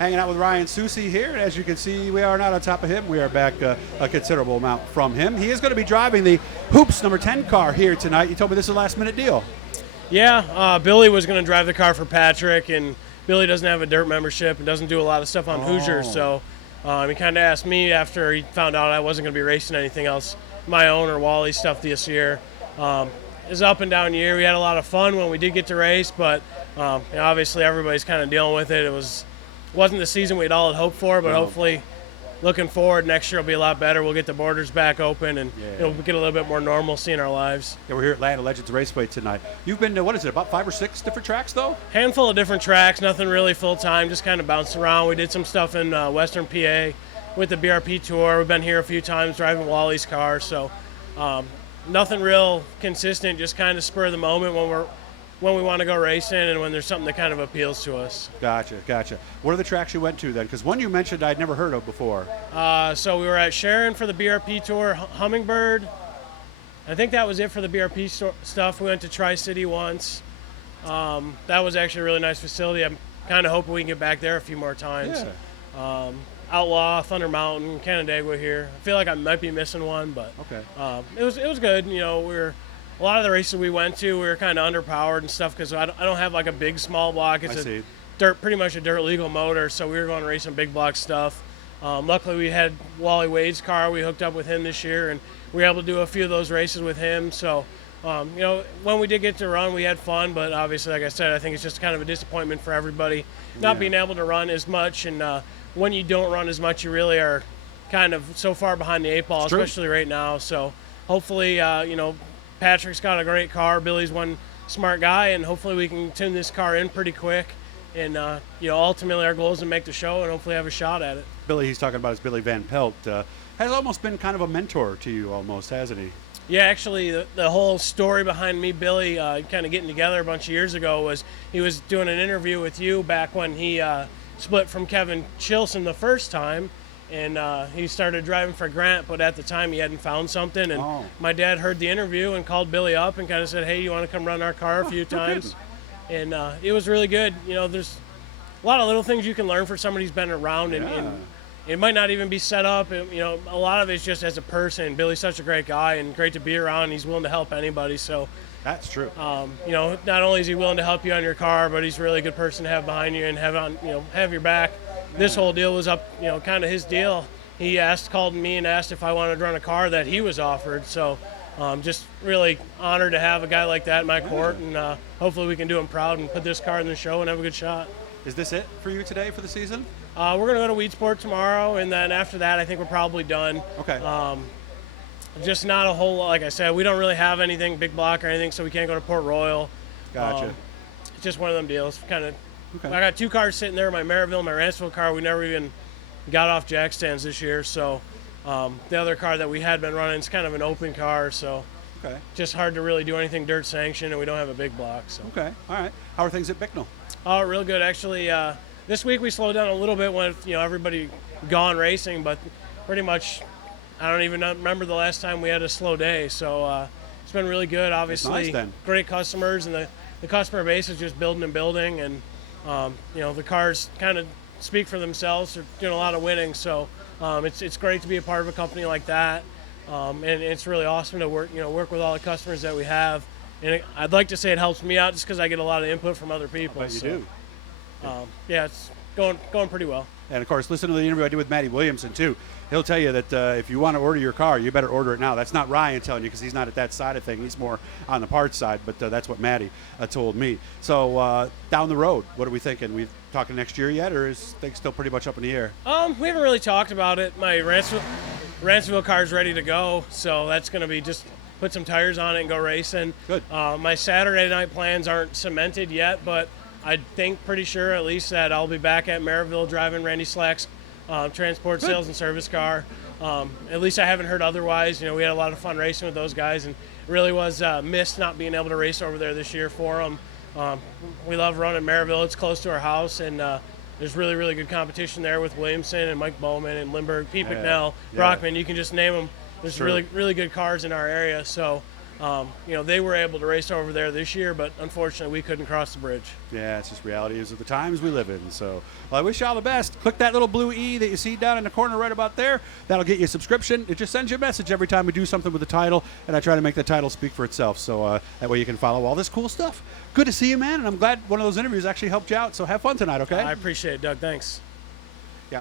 hanging out with Ryan Susice here. And as you can see, we are not on top of him. We are back a considerable amount from him. He is going to be driving the Hoops number 10 car here tonight. You told me this is a last-minute deal. Yeah, Billy was going to drive the car for Patrick, and Billy doesn't have a dirt membership and doesn't do a lot of stuff on Hoosiers, so he kind of asked me after he found out I wasn't going to be racing anything else, my own or Wally's stuff this year. It was up and down year. We had a lot of fun when we did get to race, but obviously everybody's kind of dealing with it. It wasn't the season we'd all had hoped for, but hopefully looking forward, next year will be a lot better. We'll get the borders back open, and it'll get a little bit more normalcy in our lives. Yeah, we're here at Atlanta Legends Raceway tonight. You've been to, what is it, about 5 or 6 different tracks, though? Handful of different tracks, nothing really full-time, just kind of bounced around. We did some stuff in Western PA with the BRP Tour. We've been here a few times driving Wally's car, so nothing real consistent, just kind of spur of the moment when we want to go racing and when there's something that kind of appeals to us. Gotcha. What are the tracks you went to then? Because one you mentioned I'd never heard of before. So we were at Sharon for the BRP Tour, Hummingbird. I think that was it for the BRP stuff. We went to Tri-City once. That was actually a really nice facility. I'm kind of hoping we can get back there a few more times. Yeah. Outlaw, Thunder Mountain, Canandaigua here. I feel like I might be missing one, but okay. It was good. A lot of the races we went to, we were kind of underpowered and stuff because I don't have like a big small block. It's pretty much a dirt legal motor, so we were going to race some big block stuff. Luckily, we had Wally Wade's car. We hooked up with him this year, and we were able to do a few of those races with him. So, when we did get to run, we had fun, but obviously, like I said, I think it's just kind of a disappointment for everybody not being able to run as much. And when you don't run as much, you really are kind of so far behind the 8 ball, especially right now. So hopefully, Patrick's got a great car. Billy's one smart guy, and hopefully we can tune this car in pretty quick. And, ultimately our goal is to make the show and hopefully have a shot at it. Billy, he's talking about is Billy Van Pelt. Has almost been kind of a mentor to you almost, hasn't he? Yeah, actually, the whole story behind me, Billy, kind of getting together a bunch of years ago was he was doing an interview with you back when he split from Kevin Chilson the first time. And he started driving for Grant, but at the time he hadn't found something. And my dad heard the interview and called Billy up and kind of said, hey, you want to come run our car a few times? And it was really good. There's a lot of little things you can learn for somebody who's been around. And it might not even be set up. A lot of it's just as a person. Billy's such a great guy and great to be around. He's willing to help anybody. So that's true. Not only is he willing to help you on your car, but he's a really good person to have behind you and have your back. This whole deal was up, kind of his deal. He called me and asked if I wanted to run a car that he was offered. So just really honored to have a guy like that in my court, and hopefully we can do him proud and put this car in the show and have a good shot. Is this it for you today for the season? We're going to go to Weedsport tomorrow, and then after that I think we're probably done. Okay. Just not a whole lot. Like I said, we don't really have anything big block or anything, so we can't go to Port Royal. Gotcha. It's just one of them deals. Kind of. Okay. I got 2 cars sitting there, my Maryville, my Ranceville car. We never even got off jack stands this year, so the other car that we had been running is kind of an open car, so just hard to really do anything dirt sanctioned, and we don't have a big block. So. Okay, all right. How are things at Bicknell? Oh, real good. Actually, this week we slowed down a little bit with everybody gone racing, but pretty much I don't even remember the last time we had a slow day, so it's been really good. Obviously, great customers, and the customer base is just building and building, and the cars kind of speak for themselves. They're doing a lot of winning, so it's great to be a part of a company like that, and it's really awesome to work with all the customers that we have. And I'd like to say it helps me out just because I get a lot of input from other people. I bet you do. It's going pretty well. And of course, listen to the interview I did with Matty Williamson too. He'll tell you that if you want to order your car, you better order it now. That's not Ryan telling you because he's not at that side of thing. He's more on the parts side, but that's what Matty told me. So down the road, what are we thinking? We talking next year yet, or is things still pretty much up in the air? We haven't really talked about it. My Ranceville car's ready to go, so that's going to be just put some tires on it and go racing. Good. My Saturday night plans aren't cemented yet, but I think pretty sure at least that I'll be back at Maryville driving Randy Slack's transport, sales, and service car. At least I haven't heard otherwise. We had a lot of fun racing with those guys, and really was missed not being able to race over there this year for them. We love running Maryville. It's close to our house, and there's really, really good competition there with Williamson and Mike Bowman and Lindbergh, Pete Bicknell, Brockman. You can just name them. There's really, really good cars in our area. So They were able to race over there this year, but unfortunately we couldn't cross the bridge. Yeah, it's just realities of the times we live in. So, well, I wish you all the best. Click that little blue E that you see down in the corner right about there. That'll get you a subscription. It just sends you a message every time we do something with the title, and I try to make the title speak for itself. So that way you can follow all this cool stuff. Good to see you, man, and I'm glad one of those interviews actually helped you out. So have fun tonight, okay? I appreciate it, Doug. Thanks.